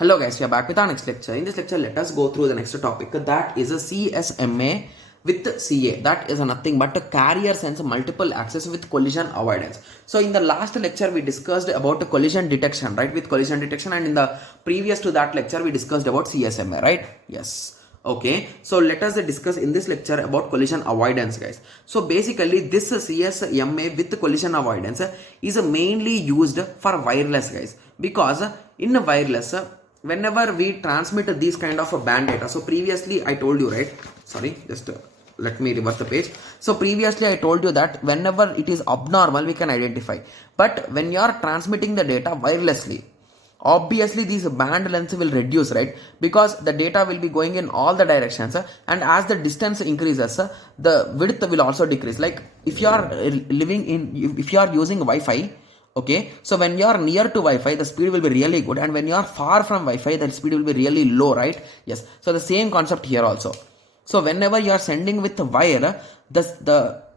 Hello guys, we are back with our next lecture. In this lecture, let us go through the next topic, that is a CSMA with CA. That is nothing but a carrier sense multiple access with collision avoidance. So in the last lecture, we discussed about collision detection, right? With collision detection, and in the previous to that lecture, we discussed about CSMA, right? Yes. Okay, so let us discuss in this lecture about collision avoidance, guys. So basically this CSMA with collision avoidance is mainly used for wireless, guys, because in a wireless, whenever we transmit these kind of band data, so previously I told you, right? Sorry, just let me reverse the page. So previously I told you that whenever it is abnormal, we can identify, but when you are transmitting the data wirelessly, obviously these band length will reduce, right? Because the data will be going in all the directions, and as the distance increases, the width will also decrease. Like if you are if you are using Wi-Fi, okay, so when you are near to Wi-Fi, the speed will be really good, and when you are far from Wi-Fi, the speed will be really low, right? Yes, so the same concept here also. So whenever you are sending with a wire,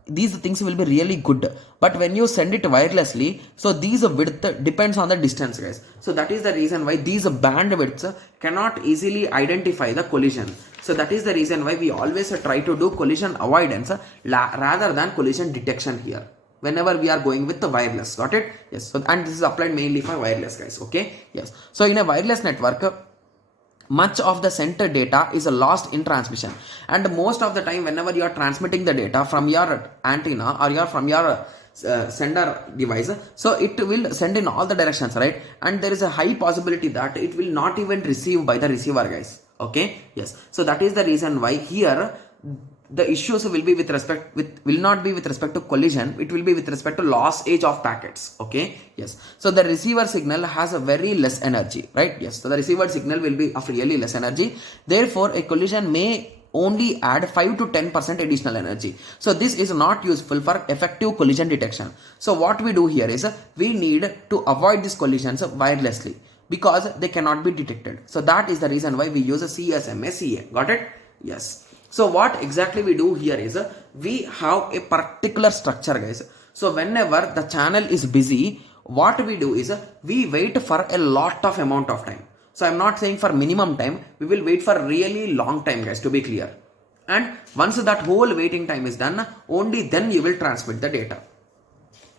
these things will be really good, but when you send it wirelessly, so these width depends on the distance, guys. So that is the reason why these bandwidths cannot easily identify the collision. So that is the reason why we always try to do collision avoidance rather than collision detection here, whenever we are going with the wireless. Got it? Yes. So, and this is applied mainly for wireless, guys. Okay. Yes. So in a wireless network, much of the sent data is lost in transmission, and most of the time whenever you are transmitting the data from your antenna or from your sender device, so it will send in all the directions, right? And there is a high possibility that it will not even receive by the receiver, guys. Okay. Yes. So that is the reason why here the issues will be will not be with respect to collision, it will be with respect to loss age of packets. Okay. Yes. So the receiver signal has a very less energy, right? Yes. So the receiver signal will be of really less energy, therefore a collision may only add 5 to 10% additional energy. So this is not useful for effective collision detection. So what we do here is we need to avoid these collisions wirelessly because they cannot be detected. So that is the reason why we use a CSMA CA. Got it? Yes. So what exactly we do here is we have a particular structure, guys. So whenever the channel is busy, what we do is we wait for a lot of amount of time. So I'm not saying for minimum time, we will wait for really long time, guys, to be clear. And once that whole waiting time is done, only then you will transmit the data.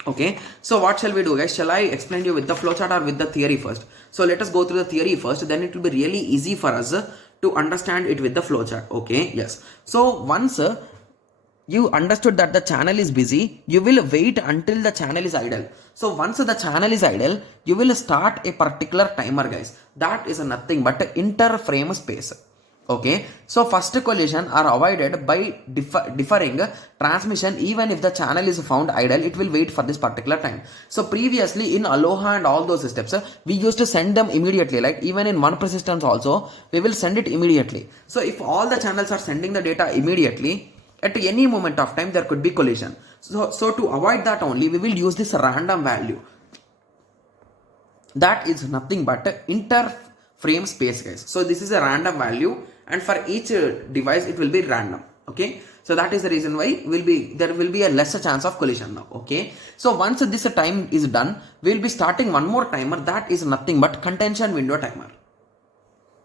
Okay, so what shall we do, guys? Shall I explain you with the flowchart or with the theory first? So let us go through the theory first, then it will be really easy for us to understand it with the flowchart. Okay, yes. So once you understood that the channel is busy, you will wait until the channel is idle. So once the channel is idle, you will start a particular timer, guys. That is nothing but interframe space. Okay, so first collision are avoided by deferring transmission. Even if the channel is found idle, it will wait for this particular time. So previously in Aloha and all those steps, we used to send them immediately. Like even in one persistence also, we will send it immediately. So if all the channels are sending the data immediately, at any moment of time there could be collision. So to avoid that only, we will use this random value. That is nothing but interframe space, guys. So this is a random value, and for each device it will be random. Okay, so that is the reason why there will be a lesser chance of collision now. Okay, so once this time is done, we will be starting one more timer. That is nothing but contention window timer.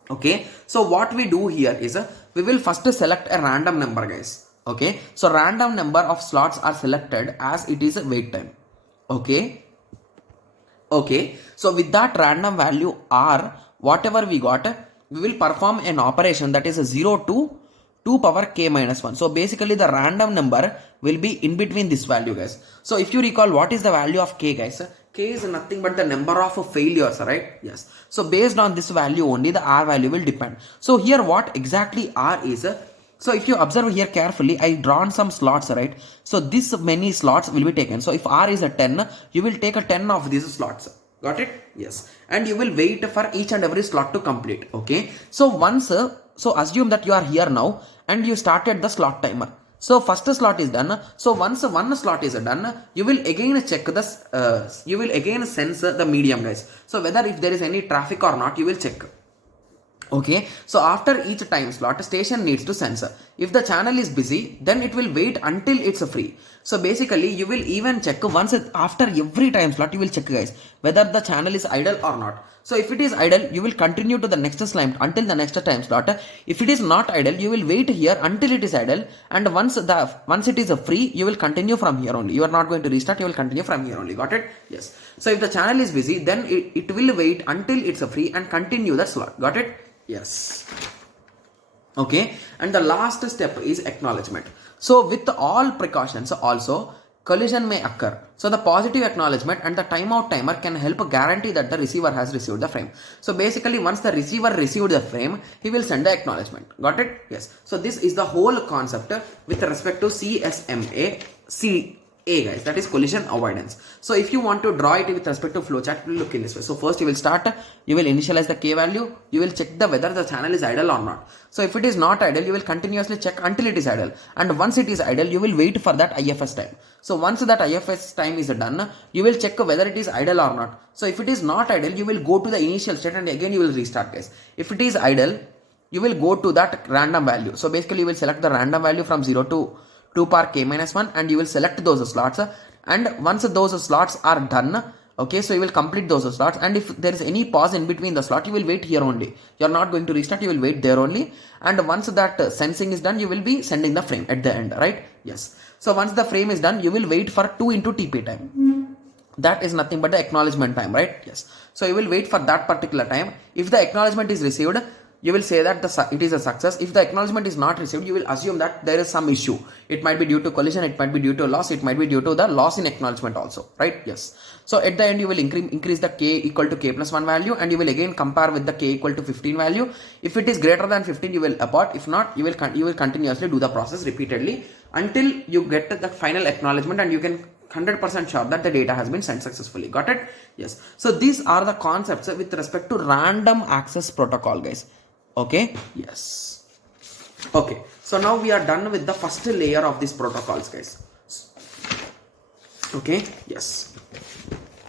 Okay, so what we do here is we will first select a random number, guys. Okay, so random number of slots are selected as it is a wait time. Okay. Okay, so with that random value R, whatever we got, we will perform an operation that is a 0 to 2 power k minus 1. So basically the random number will be in between this value, guys. So if you recall, what is the value of k, guys? K is nothing but the number of failures, right? Yes. So based on this value only, the R value will depend. So here what exactly R is, so if you observe here carefully, I drawn some slots, right? So this many slots will be taken. So if R is a 10, you will take a 10 of these slots. Got it? Yes. And you will wait for each and every slot to complete. Okay. So once, so assume that you are here now and you started the slot timer. So first slot is done. So once one slot is done, you will again check this, you will again sense the medium, guys. So whether if there is any traffic or not, you will check. Okay, so after each time slot, station needs to sense. If the channel is busy, then it will wait until it's free. So basically, you will even check once after every time slot, you will check, guys, whether the channel is idle or not. So if it is idle, you will continue to the next slime until the next time slot. If it is not idle, you will wait here until it is idle, and once it is free, you will continue from here only. You are not going to restart, you will continue from here only. Got it? Yes. So if the channel is busy, then it will wait until it's free and continue the slot. Got it? Yes. Okay, and the last step is acknowledgement. So with all precautions also, collision may occur. So the positive acknowledgement and the timeout timer can help guarantee that the receiver has received the frame. So basically once the receiver received the frame, he will send the acknowledgement. Got it? Yes. So this is the whole concept with respect to CSMA guys, that is collision avoidance. So if you want to draw it with respect to flowchart, you will look in this way. So first you will initialize the K value, you will check whether the channel is idle or not. So if it is not idle, you will continuously check until it is idle, and once it is idle, you will wait for that IFS time. So once that IFS time is done, you will check whether it is idle or not. So if it is not idle, you will go to the initial state and again you will restart, guys. If it is idle, you will go to that random value. So basically you will select the random value from 0 to 2 power k-1 and you will select those slots, and once those slots are done, okay, so you will complete those slots, and if there is any pause in between the slot, you will wait here only. You are not going to restart, you will wait there only, and once that sensing is done, you will be sending the frame at the end, right? Yes. So once the frame is done, you will wait for 2 into TP time. That is nothing but the acknowledgement time, right? Yes. So you will wait for that particular time. If the acknowledgement is received, you will say that it is a success. If the acknowledgement is not received, you will assume that there is some issue. It might be due to collision, it might be due to loss, it might be due to the loss in acknowledgement also, right? Yes. So at the end, you will increase the k equal to k plus 1 value, and you will again compare with the k equal to 15 value. If it is greater than 15, you will abort. If not, you will continuously do the process repeatedly until you get the final acknowledgement, and you can 100% sure that the data has been sent successfully. Got it? Yes. So these are the concepts with respect to random access protocol, guys. Okay, yes. Okay, so now we are done with the first layer of these protocols, guys. Okay, yes.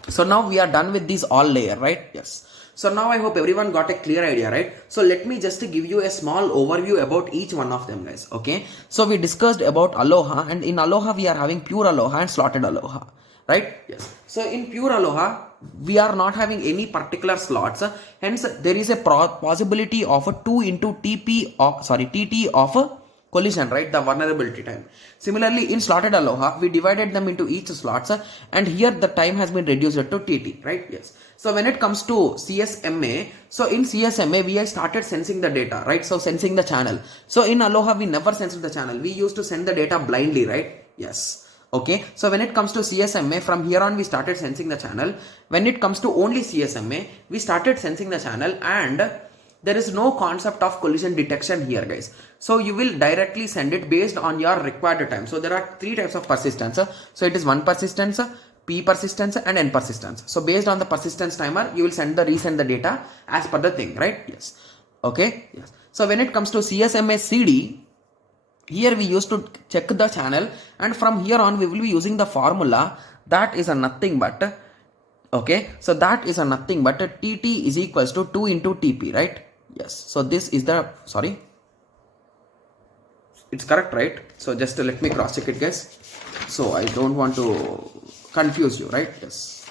So now we are done with these all layer, right? Yes. So now I hope everyone got a clear idea, right? So let me just give you a small overview about each one of them, guys. Okay, so we discussed about Aloha, and in Aloha we are having pure Aloha and slotted Aloha, right? Yes. So in pure Aloha, we are not having any particular slots, hence there is a possibility of a 2 into TT of collision, right? The vulnerability time. Similarly, in slotted Aloha, we divided them into each slots, and here the time has been reduced to TT, right? Yes. So when it comes to CSMA, so in CSMA we have started sensing the data, right? So sensing the channel. So in Aloha we never sensed the channel. We used to send the data blindly, right? Yes. Okay, so when it comes to CSMA, from here on we started sensing the channel. When it comes to only CSMA, we started sensing the channel, and there is no concept of collision detection here, guys. So you will directly send it based on your required time. So there are 3 types of persistence. So it is 1 persistence, P persistence, and N persistence. So based on the persistence timer, you will resend the data as per the thing, right? Yes. Okay, yes. So when it comes to CSMA CD, here we used to check the channel, and from here on we will be using the formula that is a nothing but, okay, so that is a nothing but TT is equals to 2 into TP, right? Yes. So this is the, sorry, it's correct, right? So just let me cross check it, guys. So I don't want to confuse you, right? Yes.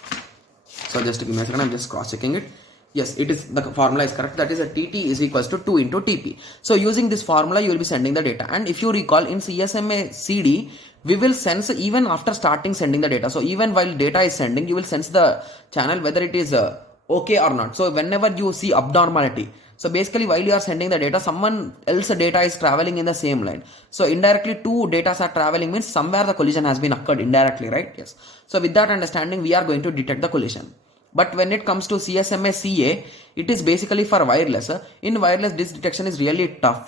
So just give me a second, I'm just cross checking it. Yes, it is, the formula is correct. That is a TT is equals to 2 into TP. So using this formula, you will be sending the data. And if you recall, in CSMA CD, we will sense even after starting sending the data. So even while data is sending, you will sense the channel whether it is okay or not. So whenever you see abnormality, so basically while you are sending the data, someone else's data is traveling in the same line. So indirectly 2 data are traveling, means somewhere the collision has been occurred indirectly, right? Yes. So with that understanding, we are going to detect the collision. But when it comes to CSMA CA, it is basically for wireless. In wireless, this detection is really tough.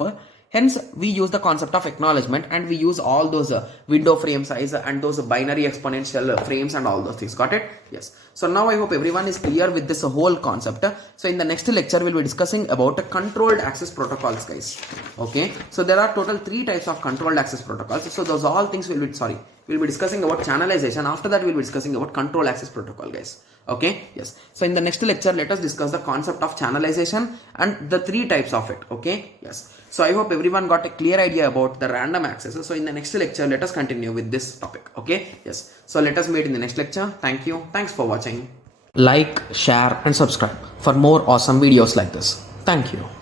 Hence, we use the concept of acknowledgement, and we use all those window frame size and those binary exponential frames and all those things. Got it? Yes. So now I hope everyone is clear with this whole concept. So in the next lecture, we'll be discussing about controlled access protocols, guys. Okay. So there are total 3 types of controlled access protocols. So those all things we'll be discussing about channelization. After that, we'll be discussing about control access protocol, guys. Okay, yes. So in the next lecture, let us discuss the concept of channelization and the 3 types of it. Okay, yes. So I hope everyone got a clear idea about the random access. So in the next lecture, let us continue with this topic. Okay, yes. So let us meet in the next lecture. Thank you. Thanks for watching. Like, share, and subscribe for more awesome videos like this. Thank you.